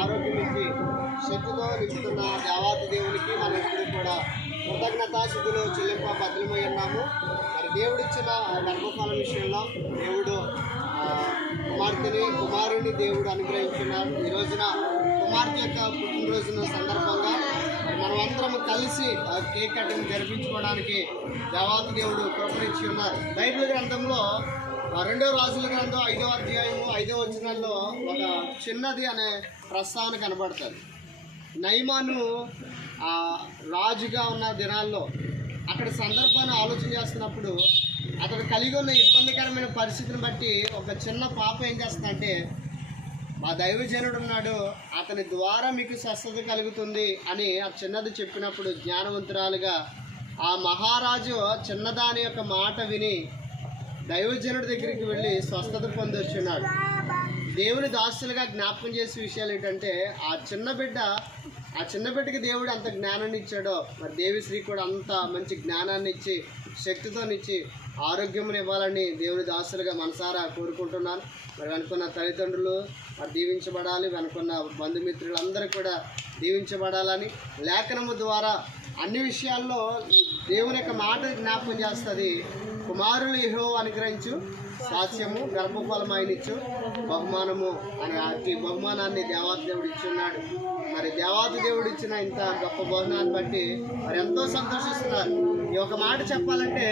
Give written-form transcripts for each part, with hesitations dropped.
ఆరోగ్యం ఇచ్చి శక్తితో నింపుతున్న దేవాతి దేవునికి మనం ఎప్పుడు కూడా కృతజ్ఞతాశుద్ధులు చెల్లింప బద్దలమై ఉన్నాము. మరి దేవుడిచ్చిన గర్భఫలం విషయంలో దేవుడు కుమారుని దేవుడు అనుగ్రహించున్నారు. ఈ రోజున కుమార్తె యొక్క పుట్టినరోజున సందర్భంగా మనమందరం కలిసి కేక్ కటింగ్ జరిపించుకోవడానికి దేవాతి దేవుడు కృపనిచ్చి ఉన్నారు. బైబిల్ గ్రంథంలో 2వ రాజుల గ్రంథం 5వ అధ్యాయము 5వ వచనంలో ఒక చిన్నది అనే ప్రస్తావన కనబడుతుంది. నయమాను రాజుగా ఉన్న దినాల్లో అక్కడ సందర్భాన్ని ఆలోచన చేస్తున్నప్పుడు అతడు కలిగి ఉన్న ఇబ్బందికరమైన పరిస్థితిని బట్టి ఒక చిన్న పాప ఏం చేస్తుందంటే, మా దైవజనుడు ఉన్నాడు, అతని ద్వారా మీకు స్వస్థత కలుగుతుంది అని ఆ చిన్నది చెప్పినప్పుడు జ్ఞానవంతురాలుగా ఆ మహారాజు చిన్నదాని యొక్క మాట విని దైవజనుడి దగ్గరికి వెళ్ళి స్వస్థత పొందొచ్చున్నాడు. దేవుని దాసులుగా జ్ఞాపకం చేసే విషయాలు ఏంటంటే, ఆ చిన్న బిడ్డకి దేవుడు అంత జ్ఞానాన్ని ఇచ్చాడో మరి దేవిశ్రీ కూడా అంత మంచి జ్ఞానాన్ని ఇచ్చి శక్తితోనిచ్చి ఆరోగ్యమును ఇవ్వాలని దేవుని దాసులుగా మనసారా కోరుకుంటున్నాను. మరి వెనుకున్న తల్లిదండ్రులు మరి దీవించబడాలి, వెనుకున్న బంధుమిత్రులందరూ కూడా దీవించబడాలని లేఖనము ద్వారా అన్ని విషయాల్లో దేవుని యొక్క మాట జ్ఞాపకం చేస్తుంది. కుమారులు యెహోవా అనుగ్రహించు సాక్ష్యము గర్భఫలం ఆయన ఇచ్చు బహుమానము అని అతి బహుమానాన్ని దేవాతి దేవుడు ఇచ్చున్నాడు. మరి దేవాతి దేవుడు ఇచ్చిన ఇంత గొప్ప బహుమానాన్ని బట్టి మరి ఎంతో సంతోషిస్తున్నారు. ఈ ఒక మాట చెప్పాలంటే,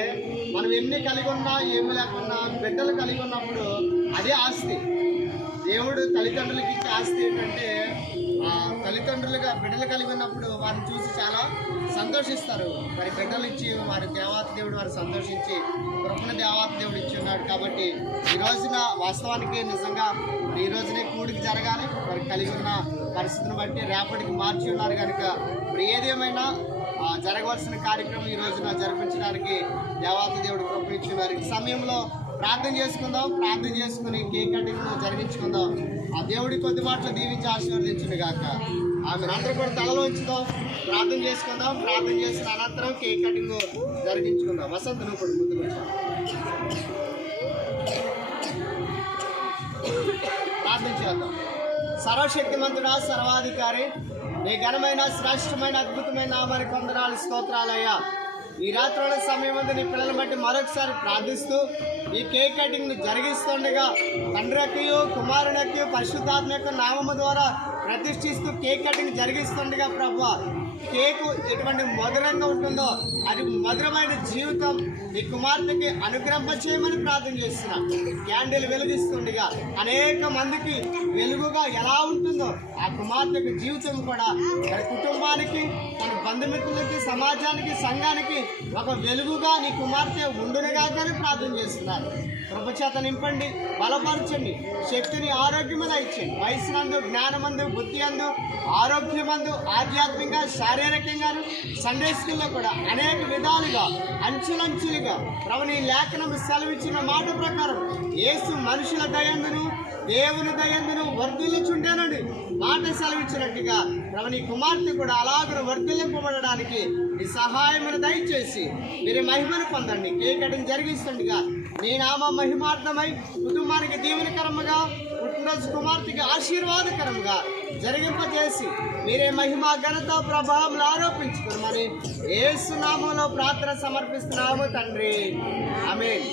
మనం ఎన్ని కలిగి ఉన్నా ఏమి లేకున్నా బిడ్డలు కలిగి ఉన్నప్పుడు అదే ఆస్తి. దేవుడు తల్లిదండ్రులకి ఇచ్చే ఆస్తి ఏంటంటే, తల్లిదండ్రులుగా బిడ్డలు కలిగి ఉన్నప్పుడు వారిని చూసి చాలా సంతోషిస్తారు. మరి బిడ్డలు ఇచ్చి వారి దేవాతి దేవుడు వారు సంతోషించి కృపణ దేవాతి దేవుడు ఇచ్చి ఉన్నాడు. కాబట్టి ఈ రోజున వాస్తవానికి నిజంగా ఈ రోజునే కూడికి జరగాలి. మరి కలిగి ఉన్న పరిస్థితిని బట్టి రేపటికి మార్చి ఉన్నారు కనుక మరి ఏదేమైనా జరగవలసిన కార్యక్రమం ఈ రోజున జరిపించడానికి దేవాతి దేవుడు కృప ఇచ్చి ఉన్నారు. ఈ సమయంలో ప్రార్థన చేసుకుందాం. ప్రార్థన చేసుకుని కేక్ కటింగ్ జరిగించుకుందాం. ఆ దేవుడి కొద్ది మాటలు దీవించి ఆశీర్వదించును గాక. ఆమె అందరూ కూడా తలలో ఉంచుదాం, ప్రార్థన చేసుకుందాం. ప్రార్థన చేసిన అనంతరం కేక్ కటింగ్ జరిగించుకుందాం. వసంత్ నువ్వు కూడా ముందుకు వచ్చావు. ప్రార్థన చేద్దాం. సర్వశక్తిమంతుడా, సర్వాధికారి, నీ ఘనమైన శ్రేష్టమైన అద్భుతమైన నామానికి వందనాలు స్తోత్రాలయ్యా. ఈ రాత్రుల సమయం ముందు నీ పిల్లల బట్టి మరొకసారి ప్రార్థిస్తూ ఈ కేక్ కటింగ్ని జరిగిస్తుండగా తండ్రికి కుమారునికి పరిశుద్ధాత్మ యొక్క నామము ద్వారా ప్రతిష్ఠిస్తూ కేక్ కటింగ్ జరిగిస్తుండగా ప్రభువా, కేకు ఎటువంటి మధురంగా ఉంటుందో అది మధురమైన జీవితం ఈ కుమార్తెకి అనుగ్రహింపచేయమని ప్రార్థన చేస్తున్నా. క్యాండిల్ వెలిగిస్తుండగా అనేక మందికి వెలుగుగా ఎలా ఉంటుందో ఆ కుమార్తెకి జీవితం కూడా తన కుటుంబానికి, తన బంధుమిత్రులకి, సమాజానికి, సంఘానికి ఒక వెలుగుగా నీ కుమార్తె ఉండునుగా కానీ ప్రార్థన చేస్తున్నారు. కృపచేత నింపండి, బలపరచండి, శక్తిని ఆరోగ్యముగా ఇచ్చండి. వయసునందు, జ్ఞానమందు, బుద్ధి అందు, ఆరోగ్యమందు, ఆధ్యాత్మికంగా, శారీరకంగాను, సండే స్కూల్లో కూడా అనేక విధాలుగా అంచులంచులుగా ప్రభు నీ లేఖనం సెలవిచ్చిన మాట ప్రకారం యేసు మనుషుల దయందును దేవుని దయందును వర్ధిల్లుచుండేనండి మాట సెలవిచ్చినట్టుగా ప్రభు నీ కుమార్తె కూడా అలాగను వర్ధిల్లింపబడడానికి నీ సహాయమును దయచేసి మీరు మహిమను పొందండి. కేక్ కటింగ్ జరిగిస్తుండగా నీ నామ మహిమార్థమై కుటుంబానికి దీవెనకరముగా, పుట్టినరోజు కుమార్తెకి ఆశీర్వాదకరంగా జరిగింపజేసి మీరే మహిమ, ఘనత, ప్రభావం ఆరోపించుకున్నామని యేసు నామములో ప్రార్థన సమర్పిస్తున్నాము తండ్రి. ఆమేన్.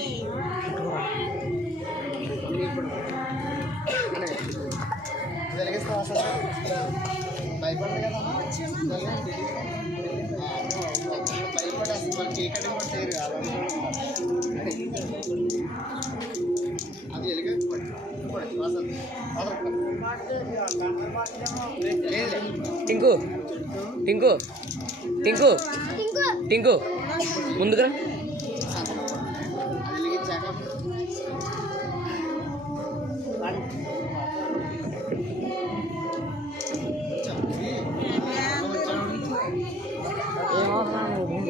జరిగిస్తా భయపడదు కదా, భయపడి అసలు మనకి కేక్ కూడా చేయరు. అది ఎలుగు టింకు టింకు టింకు టింకు ముందుగా అది వెలిగించాక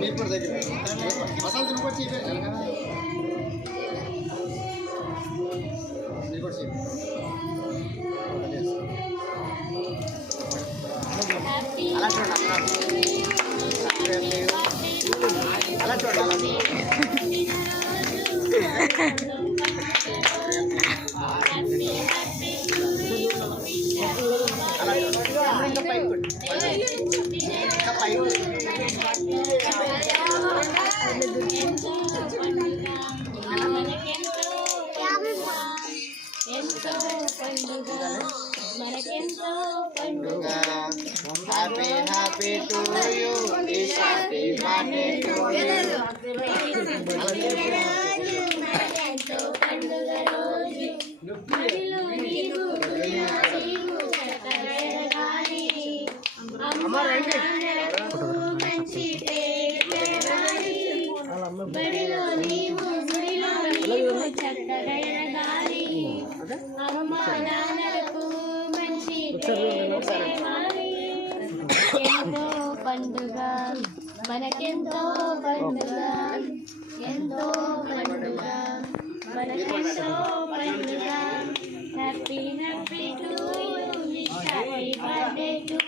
ఇప్పుడు దగ్గర వసంత నువ్వు కూడా చేయలేదు కదా, నువ్వు కూడా చేయ అలా చూడండి, అలా చూడండి, అలా చూడండి. Happy happy to you happy birthday to పండుగ మనకెంతో పండుగ ఎంతో పండుగ మనకెంతో పండుగ happy happy to you happy birthday to